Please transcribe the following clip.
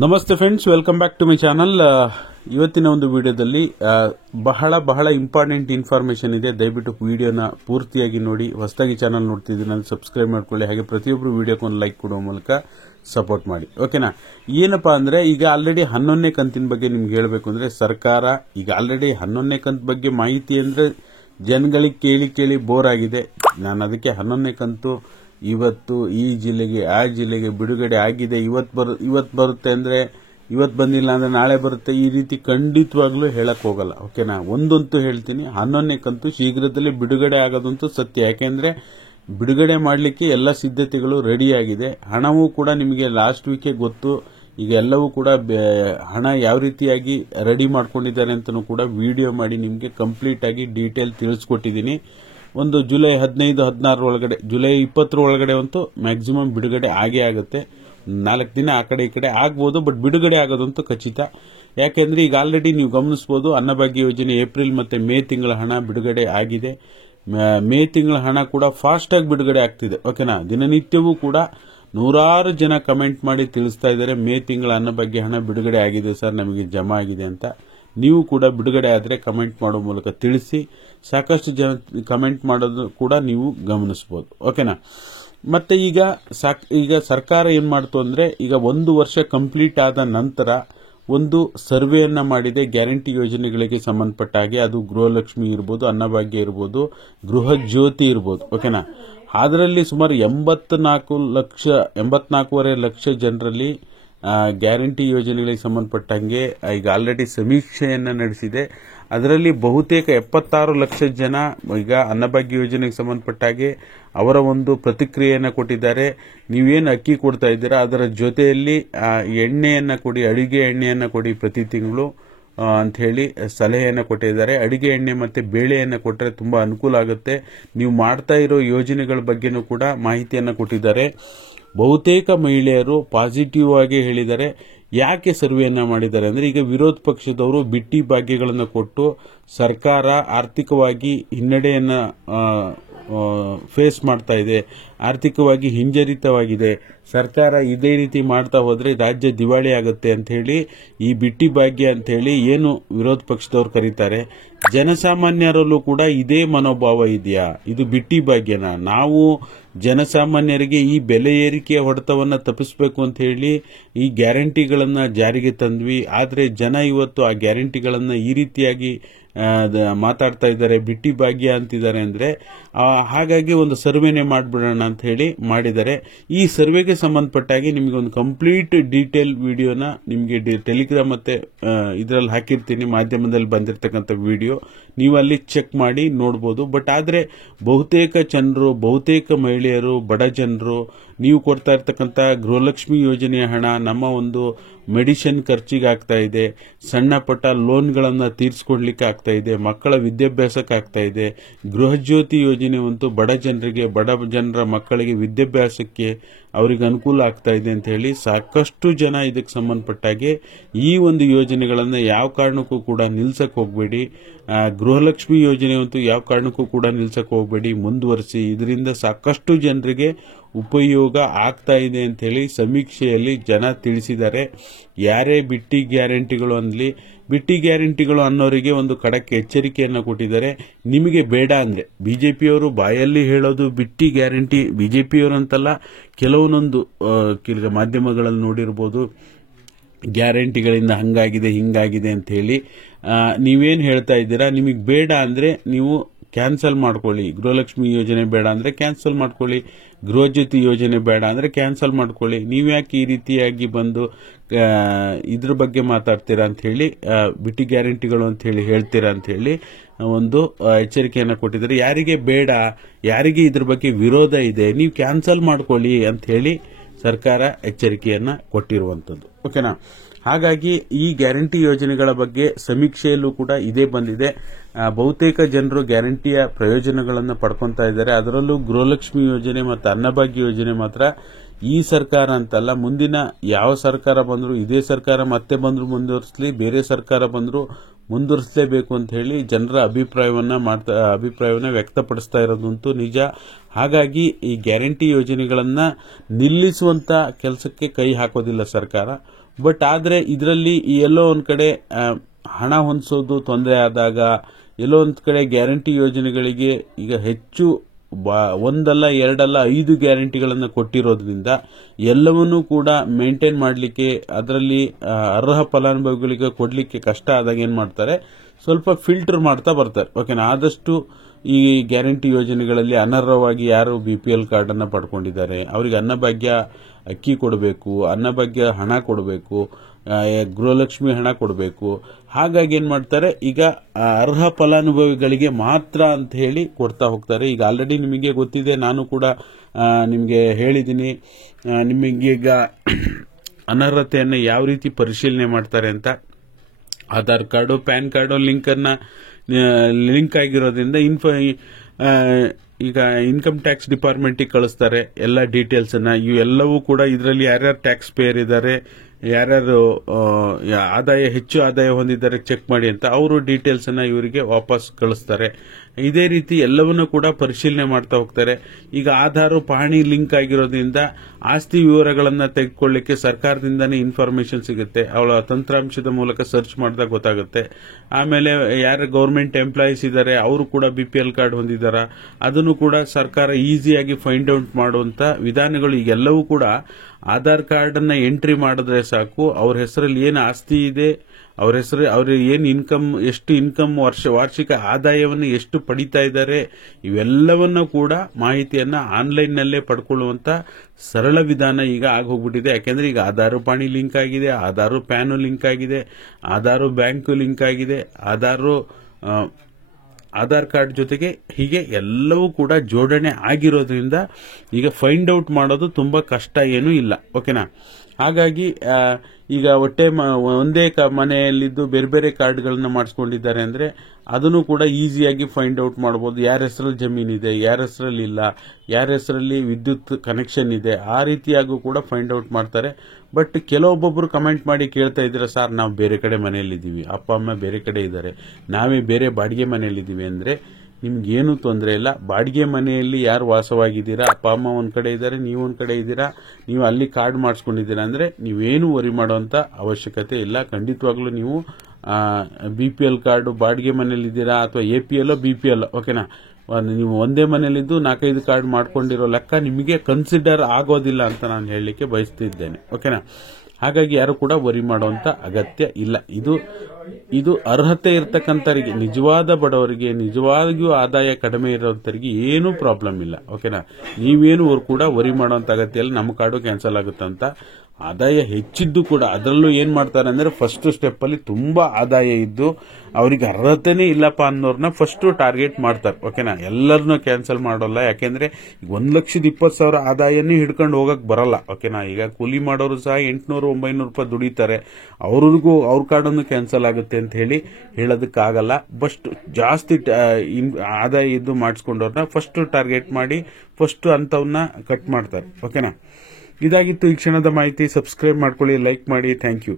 ನಮಸ್ತೆ friends, welcome back to my channel. ಇವತ್ತಿನ ಒಂದು ವಿಡಿಯೋದಲ್ಲಿ ಬಹಳ ಇಂಪಾರ್ಟೆಂಟ್ ಇನ್ಫಾರ್ಮೇಶನ್ ಇದೆ. ದಯವಿಟ್ಟು ವಿಡಿಯೋನ ಪೂರ್ತಿಯಾಗಿ ನೋಡಿ. ಹೊಸದಾಗಿ ಚಾನಲ್ ನೋಡ್ತಿದ್ದೀನಿ, ಸಬ್ಸ್ಕ್ರೈಬ್ ಮಾಡ್ಕೊಳ್ಳಿ. ಹಾಗೆ ಪ್ರತಿಯೊಬ್ಬರು ವಿಡಿಯೋಕ್ಕೆ ಒಂದು ಲೈಕ್ ಕೊಡುವ ಮೂಲಕ ಸಪೋರ್ಟ್ ಮಾಡಿ. ಓಕೆನಾ? ಏನಪ್ಪಾ ಅಂದ್ರೆ, ಈಗ ಆಲ್ರೆಡಿ 11ನೇ ಕಂತಿನ ಬಗ್ಗೆ ನಿಮ್ಗೆ ಹೇಳಬೇಕು ಅಂದ್ರೆ, ಸರ್ಕಾರ ಈಗ ಆಲ್ರೆಡಿ 11ನೇ ಕಂತು ಬಗ್ಗೆ ಮಾಹಿತಿ ಅಂದ್ರೆ ಜನಗಳಿಗೆ ಕೇಳಿ ಬೋರ್ ಆಗಿದೆ. ನಾನು ಅದಕ್ಕೆ 11ನೇ ಕಂತು ಇವತ್ತು ಈ ಜಿಲ್ಲೆಗೆ ಆ ಜಿಲ್ಲೆಗೆ ಬಿಡುಗಡೆ ಆಗಿದೆ, ಇವತ್ತು ಬರುತ್ತೆ ಅಂದ್ರೆ ಇವತ್ತು ಬಂದಿಲ್ಲ ಅಂದ್ರೆ ನಾಳೆ ಬರುತ್ತೆ, ಈ ರೀತಿ ಖಂಡಿತವಾಗ್ಲೂ ಹೇಳಕ್ ಹೋಗಲ್ಲ. ಓಕೆನಾ? ಒಂದಂತೂ ಹೇಳ್ತೀನಿ, 11ನೇ ಕಂತು ಶೀಘ್ರದಲ್ಲೇ ಬಿಡುಗಡೆ ಆಗೋದಂತೂ ಸತ್ಯ. ಯಾಕೆಂದ್ರೆ ಬಿಡುಗಡೆ ಮಾಡಲಿಕ್ಕೆ ಎಲ್ಲ ಸಿದ್ಧತೆಗಳು ರೆಡಿ ಆಗಿದೆ. ಹಣವೂ ಕೂಡ ನಿಮಗೆ ಲಾಸ್ಟ್ ವೀಕೆ ಗೊತ್ತು. ಈಗ ಎಲ್ಲವೂ ಕೂಡ ಹಣ ಯಾವ ರೀತಿಯಾಗಿ ರೆಡಿ ಮಾಡ್ಕೊಂಡಿದ್ದಾರೆ ಅಂತಲೂ ಕೂಡ ವಿಡಿಯೋ ಮಾಡಿ ನಿಮಗೆ ಕಂಪ್ಲೀಟ್ ಆಗಿ ಡೀಟೇಲ್ ತಿಳಿಸ್ಕೊಟ್ಟಿದ್ದೀನಿ. ಒಂದು ಜುಲೈ 15-16 ಒಳಗಡೆ, ಜುಲೈ 20 ಒಳಗಡೆ ಅಂತೂ ಮ್ಯಾಕ್ಸಿಮಮ್ ಬಿಡುಗಡೆ ಆಗೇ ಆಗುತ್ತೆ. 4 ದಿನ ಆ ಕಡೆ ಈ ಕಡೆ ಆಗ್ಬೋದು, ಬಟ್ ಬಿಡುಗಡೆ ಆಗೋದಂತೂ ಖಚಿತ. ಯಾಕೆಂದ್ರೆ ಈಗ ಆಲ್ರೆಡಿ ನೀವು ಗಮನಿಸಬಹುದು, ಅನ್ನಭಾಗ್ಯ ಯೋಜನೆ ಏಪ್ರಿಲ್ ಮತ್ತೆ ಮೇ ತಿಂಗಳ ಹಣ ಬಿಡುಗಡೆ ಆಗಿದೆ. ಮೇ ತಿಂಗಳ ಹಣ ಕೂಡ ಫಾಸ್ಟ್ ಆಗಿ ಬಿಡುಗಡೆ ಆಗ್ತಿದೆ. ಓಕೆನಾ? ದಿನನಿತ್ಯವೂ ಕೂಡ ನೂರಾರು ಜನ ಕಮೆಂಟ್ ಮಾಡಿ ತಿಳಿಸ್ತಾ ಇದ್ದಾರೆ, ಮೇ ತಿಂಗಳ ಅನ್ನಭಾಗ್ಯ ಹಣ ಬಿಡುಗಡೆ ಆಗಿದೆ ಸರ್, ನಮಗೆ ಜಮಾ ಆಗಿದೆ ಅಂತ. ನೀವು ಕೂಡ ಬಿಡುಗಡೆ ಆದರೆ ಕಮೆಂಟ್ ಮಾಡೋ ಮೂಲಕ ತಿಳಿಸಿ. ಸಾಕಷ್ಟು ಜನ ಕಮೆಂಟ್ ಮಾಡೋದು ಕೂಡ ನೀವು ಗಮನಿಸಬಹುದು. ಓಕೆನಾ? ಮತ್ತೆ ಈಗ ಸರ್ಕಾರ ಏನ್ ಮಾಡ್ತು ಅಂದ್ರೆ, ಈಗ 1 ವರ್ಷ ಕಂಪ್ಲೀಟ್ ಆದ ನಂತರ ಒಂದು ಸರ್ವೆಯನ್ನ ಮಾಡಿದೆ ಗ್ಯಾರಂಟಿ ಯೋಜನೆಗಳಿಗೆ ಸಂಬಂಧಪಟ್ಟ ಹಾಗೆ. ಅದು ಗೃಹಲಕ್ಷ್ಮಿ ಇರ್ಬೋದು, ಅನ್ನಭಾಗ್ಯ ಇರ್ಬೋದು, ಗೃಹ ಜ್ಯೋತಿ ಇರ್ಬೋದು. ಓಕೆನಾ? ಅದರಲ್ಲಿ ಸುಮಾರು 84.5 ಲಕ್ಷ ಜನರಲ್ಲಿ ಗ್ಯಾರಂಟಿ ಯೋಜನೆಗಳಿಗೆ ಸಂಬಂಧಪಟ್ಟಂಗೆ ಈಗ ಆಲ್ರೆಡಿ ಸಮೀಕ್ಷೆಯನ್ನ ನಡೆಸಿದೆ. ಅದರಲ್ಲಿ ಬಹುತೇಕ 76 ಲಕ್ಷ ಜನ ಈಗ ಅನ್ನಭಾಗ್ಯ ಯೋಜನೆಗೆ ಸಂಬಂಧಪಟ್ಟ ಹಾಗೆ ಅವರ ಒಂದು ಪ್ರತಿಕ್ರಿಯೆಯನ್ನ ಕೊಟ್ಟಿದ್ದಾರೆ. ನೀವೇನು ಅಕ್ಕಿ ಕೊಡ್ತಾ ಇದ್ದೀರಾ ಅದರ ಜೊತೆಯಲ್ಲಿ ಎಣ್ಣೆಯನ್ನ ಕೊಡಿ, ಅಡಿಗೆ ಎಣ್ಣೆಯನ್ನ ಕೊಡಿ ಪ್ರತಿ ತಿಂಗಳು ಅಂತ ಹೇಳಿ ಸಲಹೆಯನ್ನ ಕೊಟ್ಟಿದ್ದಾರೆ. ಅಡಿಗೆ ಎಣ್ಣೆ ಮತ್ತೆ ಬೇಳೆಯನ್ನ ಕೊಟ್ಟರೆ ತುಂಬಾ ಅನುಕೂಲ ಆಗುತ್ತೆ. ನೀವು ಮಾಡ್ತಾ ಇರೋ ಯೋಜನೆಗಳ ಬಗ್ಗೆನೂ ಕೂಡ ಮಾಹಿತಿಯನ್ನ ಕೊಟ್ಟಿದ್ದಾರೆ. ಬಹುತೇಕ ಮಹಿಳೆಯರು ಪಾಸಿಟಿವ್ ಆಗಿ ಹೇಳಿದ್ದಾರೆ. ಯಾಕೆ ಸರ್ವೆಯನ್ನ ಮಾಡಿದ್ದಾರೆ ಅಂದ್ರೆ, ಈಗ ವಿರೋಧ ಪಕ್ಷದವರು ಬಿಟ್ಟಿ ಭಾಗ್ಯಗಳನ್ನು ಕೊಟ್ಟು ಸರ್ಕಾರ ಆರ್ಥಿಕವಾಗಿ ಹಿನ್ನಡೆಯನ್ನ ಫೇಸ್ ಮಾಡ್ತಾ ಇದೆ, ಆರ್ಥಿಕವಾಗಿ ಹಿಂಜರಿತವಾಗಿದೆ, ಸರ್ಕಾರ ಇದೇ ರೀತಿ ಮಾಡ್ತಾ ಹೋದ್ರೆ ರಾಜ್ಯ ದಿವಾಳಿ ಆಗುತ್ತೆ ಅಂತ ಹೇಳಿ ಈ ಬಿಟ್ಟಿ ಭಾಗ್ಯ ಅಂತ ಹೇಳಿ ಏನು ವಿರೋಧ ಪಕ್ಷದವರು ಕರೀತಾರೆ. ಜನಸಾಮಾನ್ಯರಲ್ಲೂ ಕೂಡ ಇದೇ ಮನೋಭಾವ ಇದೆಯಾ? ಇದು ಬಿಟ್ಟಿ ಭಾಗ್ಯನ? ನಾವು ಜನಸಾಮಾನ್ಯರಿಗೆ ಈ ಬೆಲೆ ಏರಿಕೆಯ ಹೊಡೆತವನ್ನ ತಪ್ಪಿಸಬೇಕು ಅಂತ ಹೇಳಿ ಈ ಗ್ಯಾರಂಟಿಗಳನ್ನ ಜಾರಿಗೆ ತಂದ್ವಿ. ಆದ್ರೆ ಜನ ಇವತ್ತು ಆ ಗ್ಯಾರಂಟಿಗಳನ್ನ ಈ ರೀತಿಯಾಗಿ ಮಾತಾಡ್ತಾ ಇದ್ದಾರೆ, ಬಿಟ್ಟಿ ಭಾಗ್ಯ ಅಂತಿದ್ದಾರೆ ಅಂದ್ರೆ, ಹಾಗಾಗಿ ಒಂದು ಸರ್ವೆನೆ ಮಾಡ್ಬಿಡೋಣ ಅಂತ ಹೇಳಿ ಮಾಡಿದ್ದಾರೆ. ಈ ಸರ್ವೆಗೆ ಸಂಬಂಧಪಟ್ಟಾಗಿ ನಿಮಗೆ ಒಂದು ಕಂಪ್ಲೀಟ್ ಡೀಟೇಲ್ ವಿಡಿಯೋನ ನಿಮಗೆ ಟೆಲಿಗ್ರಾಮ್ ಮತ್ತೆ ಇದರಲ್ಲಿ ಹಾಕಿರ್ತೀನಿ, ಮಾಧ್ಯಮದಲ್ಲಿ ಬಂದಿರತಕ್ಕಂಥ ವಿಡಿಯೋ. ನೀವು ಅಲ್ಲಿ ಚೆಕ್ ಮಾಡಿ ನೋಡಬಹುದು. ಬಟ್ ಆದ್ರೆ ಬಹುತೇಕ ಜನರು, ಬಹುತೇಕ ಮಹಿಳೆಯರು, ಬಡ ಜನರು, ನೀವು ಕೊಡ್ತಾ ಇರ್ತಕ್ಕಂಥ ಗೃಹಲಕ್ಷ್ಮಿ ಯೋಜನೆಯ ಹಣ ನಮ್ಮ ಒಂದು ಮೆಡಿಸಿನ್ ಖರ್ಚಿಗೆ ಆಗ್ತಾ ಇದೆ, ಸಣ್ಣ ಪುಟ್ಟ ಲೋನ್ಗಳನ್ನ ತೀರಿಸಿಕೊಡ್ಲಿಕ್ಕೆ ಆಗ್ತಾ ಇದೆ, ಮಕ್ಕಳ ವಿದ್ಯಾಭ್ಯಾಸಕ್ಕೆ ಆಗ್ತಾ ಇದೆ. ಗೃಹ ಜ್ಯೋತಿ ಯೋಜನೆ ಅಂತೂ ಬಡ ಜನರ ಮಕ್ಕಳಿಗೆ ವಿದ್ಯಾಭ್ಯಾಸಕ್ಕೆ ಅವರಿಗೆ ಅನುಕೂಲ ಆಗ್ತಾ ಇದೆ ಅಂತ ಹೇಳಿ ಸಾಕಷ್ಟು ಜನ ಇದಕ್ಕೆ ಸಂಬಂಧಪಟ್ಟಾಗೆ ಈ ಒಂದು ಯೋಜನೆಗಳನ್ನ ಯಾವ ಕಾರಣಕ್ಕೂ ಕೂಡ ನಿಲ್ಸಕ್ ಹೋಗಬೇಡಿ. ಗೃಹಲಕ್ಷ್ಮಿ ಯೋಜನೆ ಅಂತೂ ಯಾವ ಕಾರಣಕ್ಕೂ ಕೂಡ ನಿಲ್ಸಕ್ ಹೋಗಬೇಡಿ, ಮುಂದುವರಿಸಿ. ಇದರಿಂದ ಸಾಕಷ್ಟು ಜನರಿಗೆ ಉಪಯೋಗ ಆಗ್ತಾ ಇದೆ ಅಂತ ಹೇಳಿ ಸಮೀಕ್ಷೆಯಲ್ಲಿ ಜನ ತಿಳಿಸಿದ್ದಾರೆ. ಯಾರೇ ಬಿಟ್ಟಿ ಗ್ಯಾರಂಟಿಗಳು ಅನ್ನಲಿ, ಬಿಟ್ಟಿ ಗ್ಯಾರಂಟಿಗಳು ಅನ್ನೋರಿಗೆ ಒಂದು ಖಡಕ್ ಎಚ್ಚರಿಕೆಯನ್ನು ಕೊಟ್ಟಿದ್ದಾರೆ. ನಿಮಗೆ ಬೇಡ ಅಂದ್ರೆ, ಬಿಜೆಪಿಯವರು ಬಾಯಲ್ಲಿ ಹೇಳೋದು ಬಿಟ್ಟಿ ಗ್ಯಾರಂಟಿ, ಬಿಜೆಪಿಯವರು ಅಂತಲ್ಲ, ಕೆಲವೊಂದೊಂದು ಮಾಧ್ಯಮಗಳಲ್ಲಿ ನೋಡಿರ್ಬೋದು, ಗ್ಯಾರಂಟಿಗಳಿಂದ ಹಂಗಾಗಿದೆ ಹಿಂಗಾಗಿದೆ ಅಂತ ಹೇಳಿ ನೀವೇನ್ ಹೇಳ್ತಾ ಇದ್ದೀರಾ. ನಿಮಗೆ ಬೇಡ ಅಂದ್ರೆ ನೀವು ಕ್ಯಾನ್ಸಲ್ ಮಾಡ್ಕೊಳ್ಳಿ. ಗೃಹಲಕ್ಷ್ಮಿ ಯೋಜನೆ ಬೇಡ ಅಂದ್ರೆ ಕ್ಯಾನ್ಸಲ್ ಮಾಡ್ಕೊಳ್ಳಿ, ಗೃಹ ಜ್ಯೋತಿ ಯೋಜನೆ ಬೇಡ ಅಂದ್ರೆ ಕ್ಯಾನ್ಸಲ್ ಮಾಡ್ಕೊಳ್ಳಿ. ನೀವ್ಯಾಕೆ ಈ ರೀತಿಯಾಗಿ ಬಂದು ಇದ್ರ ಬಗ್ಗೆ ಮಾತಾಡ್ತೀರಾ ಅಂತ ಹೇಳಿ, ಬಿಟ್ಟಿ ಗ್ಯಾರಂಟಿಗಳು ಅಂತ ಹೇಳಿ ಹೇಳ್ತೀರಾ ಅಂತ ಹೇಳಿ ಒಂದು ಎಚ್ಚರಿಕೆಯನ್ನ ಕೊಟ್ಟಿದ್ದಾರೆ. ಯಾರಿಗೆ ಬೇಡ, ಯಾರಿಗೆ ಇದ್ರ ಬಗ್ಗೆ ವಿರೋಧ ಇದೆ, ನೀವು ಕ್ಯಾನ್ಸಲ್ ಮಾಡ್ಕೊಳ್ಳಿ ಅಂತ ಹೇಳಿ ಸರ್ಕಾರ ಎಚ್ಚರಿಕೆಯನ್ನ ಕೊಟ್ಟಿರುವಂತದ್ದು. ಓಕೆನಾ? ಹಾಗಾಗಿ ಈ ಗ್ಯಾರಂಟಿ ಯೋಜನೆಗಳ ಬಗ್ಗೆ ಸಮೀಕ್ಷೆಯಲ್ಲೂ ಕೂಡ ಇದೇ ಬಂದಿದೆ. ಬಹುತೇಕ ಜನರು ಗ್ಯಾರಂಟಿಯ ಪ್ರಯೋಜನಗಳನ್ನು ಪಡ್ಕೊಂತಾ ಇದ್ದಾರೆ. ಅದರಲ್ಲೂ ಗೃಹಲಕ್ಷ್ಮಿ ಯೋಜನೆ ಮತ್ತು ಅನ್ನಭಾಗ್ಯ ಯೋಜನೆ ಮಾತ್ರ ಈ ಸರ್ಕಾರ ಅಂತಲ್ಲ, ಮುಂದಿನ ಯಾವ ಸರ್ಕಾರ ಬಂದ್ರು, ಇದೇ ಸರ್ಕಾರ ಮತ್ತೆ ಬಂದ್ರು ಮುಂದುವರಿಸಲಿ, ಬೇರೆ ಸರ್ಕಾರ ಬಂದ್ರು ಮುಂದುವರಿಸಲೇಬೇಕು ಅಂತ ಹೇಳಿ ಜನರ ಅಭಿಪ್ರಾಯವನ್ನ ವ್ಯಕ್ತಪಡಿಸ್ತಾ ಇರೋದಂತೂ ನಿಜ. ಹಾಗಾಗಿ ಈ ಗ್ಯಾರಂಟಿ ಯೋಜನೆಗಳನ್ನ ನಿಲ್ಲಿಸುವಂತ ಕೆಲಸಕ್ಕೆ ಕೈ ಹಾಕೋದಿಲ್ಲ ಸರ್ಕಾರ. ಬಟ್ ಆದರೆ ಇದರಲ್ಲಿ ಎಲ್ಲೋ ಒಂದು ಕಡೆ ಹಣ ಹೊಂದಿಸೋದು ತೊಂದರೆ ಆದಾಗ ಎಲ್ಲೋ ಒಂದು ಕಡೆ ಗ್ಯಾರಂಟಿ ಯೋಜನೆಗಳಿಗೆ ಈಗ ಹೆಚ್ಚು ಒಂದಲ್ಲ ಎರಡಲ್ಲ 5 ಗ್ಯಾರಂಟಿಗಳನ್ನು ಕೊಟ್ಟಿರೋದ್ರಿಂದ ಎಲ್ಲವನ್ನೂ ಕೂಡ ಮೇಂಟೈನ್ ಮಾಡಲಿಕ್ಕೆ ಅದರಲ್ಲಿ ಅರ್ಹ ಫಲಾನುಭವಿಗಳಿಗೆ ಕೊಡಲಿಕ್ಕೆ ಕಷ್ಟ ಆದಾಗ ಏನು ಮಾಡ್ತಾರೆ, ಸ್ವಲ್ಪ ಫಿಲ್ಟರ್ ಮಾಡ್ತಾ ಬರ್ತಾರೆ. ಓಕೆನಾ, ಆದಷ್ಟು ಈ ಗ್ಯಾರಂಟಿ ಯೋಜನೆಗಳಲ್ಲಿ ಅನರ್ಹವಾಗಿ ಯಾರು BPL ಕಾರ್ಡನ್ನು ಪಡ್ಕೊಂಡಿದ್ದಾರೆ ಅವರಿಗೆ ಅನ್ನಭಾಗ್ಯ ಅಕ್ಕಿ ಕೊಡಬೇಕು, ಅನ್ನಭಾಗ್ಯ ಹಣ ಕೊಡಬೇಕು, ಗೃಹಲಕ್ಷ್ಮಿ ಹಣ ಕೊಡಬೇಕು. ಹಾಗಾಗಿ ಏನ್ ಮಾಡ್ತಾರೆ, ಈಗ ಅರ್ಹ ಫಲಾನುಭವಿಗಳಿಗೆ ಮಾತ್ರ ಅಂತ ಹೇಳಿ ಕೊಡ್ತಾ ಹೋಗ್ತಾರೆ. ಈಗ ಆಲ್ರೆಡಿ ನಿಮಗೆ ಗೊತ್ತಿದೆ, ನಾನು ಕೂಡ ನಿಮಗೆ ಹೇಳಿದ್ದೀನಿ, ನಿಮಗೀಗ ಅನರ್ಹತೆಯನ್ನು ಯಾವ ರೀತಿ ಪರಿಶೀಲನೆ ಮಾಡ್ತಾರೆ ಅಂತ. Aadhaar card, PAN card link ಆಗಿರೋದ್ರಿಂದ ಈಗ ಇನ್ಕಮ್ ಟ್ಯಾಕ್ಸ್ ಡಿಪಾರ್ಟ್ಮೆಂಟ್ಗೆ ಕಳಿಸ್ತಾರೆ ಎಲ್ಲ ಡೀಟೇಲ್ಸ್ ಅನ್ನ. ಇವೆಲ್ಲವೂ ಕೂಡ ಇದರಲ್ಲಿ ಯಾರ್ಯಾರು ಟ್ಯಾಕ್ಸ್ ಪೇಯರ್ ಇದ್ದಾರೆ, ಯಾರ್ಯಾರು ಹೆಚ್ಚು ಆದಾಯ ಹೊಂದಿದ್ದಾರೆ ಚೆಕ್ ಮಾಡಿ ಅಂತ ಅವರು ಡೀಟೇಲ್ಸ್ ಅನ್ನ ಇವರಿಗೆ ವಾಪಸ್ ಕಳಿಸ್ತಾರೆ. ಇದೇ ರೀತಿ ಎಲ್ಲವನ್ನೂ ಕೂಡ ಪರಿಶೀಲನೆ ಮಾಡ್ತಾ ಹೋಗ್ತಾರೆ. ಈಗ ಆಧಾರ್ ಪಹಣಿ ಲಿಂಕ್ ಆಗಿರೋದ್ರಿಂದ ಆಸ್ತಿ ವಿವರಗಳನ್ನ ತೆಗೆದುಕೊಳ್ಳಿಕ್ಕೆ ಸರ್ಕಾರದಿಂದನೇ ಇನ್ಫಾರ್ಮೇಶನ್ ಸಿಗುತ್ತೆ. ಅವಳ ತಂತ್ರಾಂಶದ ಮೂಲಕ ಸರ್ಚ್ ಮಾಡಿದಾಗ ಗೊತ್ತಾಗುತ್ತೆ. ಆಮೇಲೆ ಯಾರು ಗವರ್ಮೆಂಟ್ ಎಂಪ್ಲಾಯೀಸ್ ಇದ್ದಾರೆ ಅವರು ಕೂಡ BPL ಕಾರ್ಡ್ ಹೊಂದಿದಾರ, ಅದನ್ನು ಕೂಡ ಸರ್ಕಾರ ಈಸಿಯಾಗಿ ಫೈಂಡ್ ಔಟ್ ಮಾಡುವಂತ ವಿಧಾನಗಳು ಈಗೆಲ್ಲವೂ ಕೂಡ ಆಧಾರ್ ಕಾರ್ಡ್ ಅನ್ನ ಎಂಟ್ರಿ ಮಾಡಿದ್ರೆ ಸಾಕು. ಅವ್ರ ಹೆಸರಲ್ಲಿ ಏನು ಆಸ್ತಿ ಇದೆ, ಅವ್ರ ಹೆಸರು, ಅವ್ರ ಏನು ಎಷ್ಟು ಇನ್ಕಮ್ ವಾರ್ಷಿಕ ಆದಾಯವನ್ನು ಎಷ್ಟು ಪಡಿತಾ ಇದ್ದಾರೆ, ಇವೆಲ್ಲವನ್ನ ಕೂಡ ಮಾಹಿತಿಯನ್ನ ಆನ್ಲೈನ್ ನಲ್ಲೇ ಪಡ್ಕೊಳ್ಳುವಂತ ಸರಳ ವಿಧಾನ ಈಗ ಆಗೋಗ್ಬಿಟ್ಟಿದೆ. ಯಾಕೆಂದ್ರೆ ಈಗ ಆಧಾರ್ ಪಾಣಿ ಲಿಂಕ್ ಆಗಿದೆ, ಆಧಾರ್ ಪ್ಯಾನ್ ಲಿಂಕ್ ಆಗಿದೆ, ಆಧಾರ್ ಬ್ಯಾಂಕ್ ಲಿಂಕ್ ಆಗಿದೆ, ಆಧಾರ್ ಕಾರ್ಡ್ ಜೊತೆಗೆ ಹೀಗೆ ಎಲ್ಲವೂ ಕೂಡ ಜೋಡಣೆ ಆಗಿರೋದ್ರಿಂದ ಈಗ ಫೈಂಡ್ ಔಟ್ ಮಾಡೋದು ತುಂಬಾ ಕಷ್ಟ ಏನೂ ಇಲ್ಲ. ಓಕೆನಾ, ಹಾಗಾಗಿ ಈಗ ಒಂದೇ ಮನೆಯಲ್ಲಿದ್ದು ಬೇರೆ ಬೇರೆ ಕಾರ್ಡ್ಗಳನ್ನ ಮಾಡಿಸ್ಕೊಂಡಿದ್ದಾರೆ ಅಂದ್ರೆ ಅದನ್ನು ಕೂಡ ಈಸಿಯಾಗಿ ಫೈಂಡ್ ಔಟ್ ಮಾಡಬಹುದು. ಯಾರ ಹೆಸರಲ್ಲಿ ಜಮೀನಿದೆ, ಯಾರ ಹೆಸರಲ್ಲಿ ಇಲ್ಲ, ಯಾರ ಹೆಸರಲ್ಲಿ ವಿದ್ಯುತ್ ಕನೆಕ್ಷನ್ ಇದೆ, ಆ ರೀತಿಯಾಗೂ ಕೂಡ ಫೈಂಡ್ ಔಟ್ ಮಾಡ್ತಾರೆ. ಬಟ್ ಕೆಲವೊಬ್ಬೊಬ್ರು ಕಮೆಂಟ್ ಮಾಡಿ ಕೇಳ್ತಾ ಇದ್ದೀರಾ, ಸರ್ ನಾವು ಬೇರೆ ಕಡೆ ಮನೆಯಲ್ಲಿದ್ದೀವಿ, ಅಪ್ಪ ಅಮ್ಮ ಬೇರೆ ಕಡೆ ಇದ್ದಾರೆ, ನಾವೇ ಬೇರೆ ಬಾಡಿಗೆ ಮನೆಯಲ್ಲಿದ್ದೀವಿ ಅಂದ್ರೆ ನಿಮ್ಗೇನು ತೊಂದರೆ ಇಲ್ಲ. ಬಾಡಿಗೆ ಮನೆಯಲ್ಲಿ ಯಾರು ವಾಸವಾಗಿದ್ದೀರಾ, ಅಪ್ಪ ಅಮ್ಮ ಒಂದ್ ಕಡೆ ಇದ್ದಾರೆ, ನೀವು ಒಂದ್ ಕಡೆ ಇದ್ದೀರಾ, ನೀವು ಅಲ್ಲಿ ಕಾರ್ಡ್ ಮಾಡಿಸ್ಕೊಂಡಿದ್ದೀರಾ ಅಂದ್ರೆ ನೀವೇನು ವರಿ ಮಾಡುವಂತ ಅವಶ್ಯಕತೆ ಇಲ್ಲ. ಖಂಡಿತವಾಗ್ಲೂ ನೀವು BPL ಕಾರ್ಡ್ ಬಾಡಿಗೆ ಮನೆಯಲ್ಲಿ ಇದ್ದೀರಾ ಅಥವಾ APL BPL, ಓಕೆನಾ, ನೀವು ಒಂದೇ ಮನೆಯಲ್ಲಿದ್ದು 4-5 ಕಾರ್ಡ್ ಮಾಡ್ಕೊಂಡಿರೋ ಲೆಕ್ಕ ನಿಮಗೆ ಕನ್ಸಿಡರ್ ಆಗೋದಿಲ್ಲ ಅಂತ ನಾನು ಹೇಳಲಿಕ್ಕೆ ಬಯಸ್ತಿದ್ದೇನೆ. ಓಕೆನಾ, ಹಾಗಾಗಿ ಯಾರು ಕೂಡ ವರಿ ಮಾಡುವಂತ ಅಗತ್ಯ ಇಲ್ಲ. ಇದು ಅರ್ಹತೆ ಇರತಕ್ಕಂಥವರಿಗೆ, ನಿಜವಾದ ಬಡವರಿಗೆ, ನಿಜವಾಗಿಯೂ ಆದಾಯ ಕಡಿಮೆ ಇರೋಂಥವರಿಗೆ ಏನೂ ಪ್ರಾಬ್ಲಮ್ ಇಲ್ಲ. ಓಕೆನಾ, ನೀವೇನು ಕೂಡ ವರಿ ಮಾಡುವಂತ ಅಗತ್ಯ ಇಲ್ಲ. ನಮ್ಮ ಕಾರ್ಡು ಕ್ಯಾನ್ಸಲ್ ಆಗುತ್ತಂತ. ಆದಾಯ ಹೆಚ್ಚಿದ್ದು ಕೂಡ ಅದರಲ್ಲೂ ಏನ್ ಮಾಡ್ತಾರೆ ಅಂದ್ರೆ ಫಸ್ಟ್ ಸ್ಟೆಪ್ ಅಲ್ಲಿ ತುಂಬಾ ಆದಾಯ ಇದ್ದು ಅವರಿಗೆ ಅರ್ಹತೆನೇ ಇಲ್ಲಪ್ಪ ಅನ್ನೋರ್ನ ಫಸ್ಟ್ ಟಾರ್ಗೆಟ್ ಮಾಡ್ತಾರೆ. ಓಕೆನಾ, ಎಲ್ಲರನ್ನೂ ಕ್ಯಾನ್ಸಲ್ ಮಾಡೋಲ್ಲ. ಯಾಕೆಂದ್ರೆ ಈಗ 1,20,000 ಆದಾಯನೇ ಹಿಡ್ಕೊಂಡು ಹೋಗಕ್ ಬರಲ್ಲ. ಓಕೆನಾ, ಈಗ ಕೂಲಿ ಮಾಡೋರು ಸಹ 800-900 ರೂಪಾಯಿ ದುಡಿತಾರೆ, ಅವ್ರಿಗೂ ಅವ್ರ ಕಾರ್ಡನ್ನು ಕ್ಯಾನ್ಸಲ್ ಆಗುತ್ತೆ ಅಂತ ಹೇಳೋದಕ್ಕಾಗಲ್ಲ. ಬಸ್ಟ್ ಜಾಸ್ತಿ ಆದಾಯ ಇದ್ದು ಮಾಡಿಸ್ಕೊಂಡವ್ರನ್ನ ಫಸ್ಟ್ ಟಾರ್ಗೆಟ್ ಮಾಡಿ ಫಸ್ಟ್ ಅಂತವನ್ನ ಕಟ್ ಮಾಡ್ತಾರೆ. ಓಕೆನಾ, ಇದಾಗಿತ್ತು ಈ ಕ್ಷಣದ ಮಾಹಿತಿ. ಸಬ್ಸ್ಕ್ರೈಬ್ ಮಾಡ್ಕೊಳ್ಳಿ, ಲೈಕ್ ಮಾಡಿ. Thank you.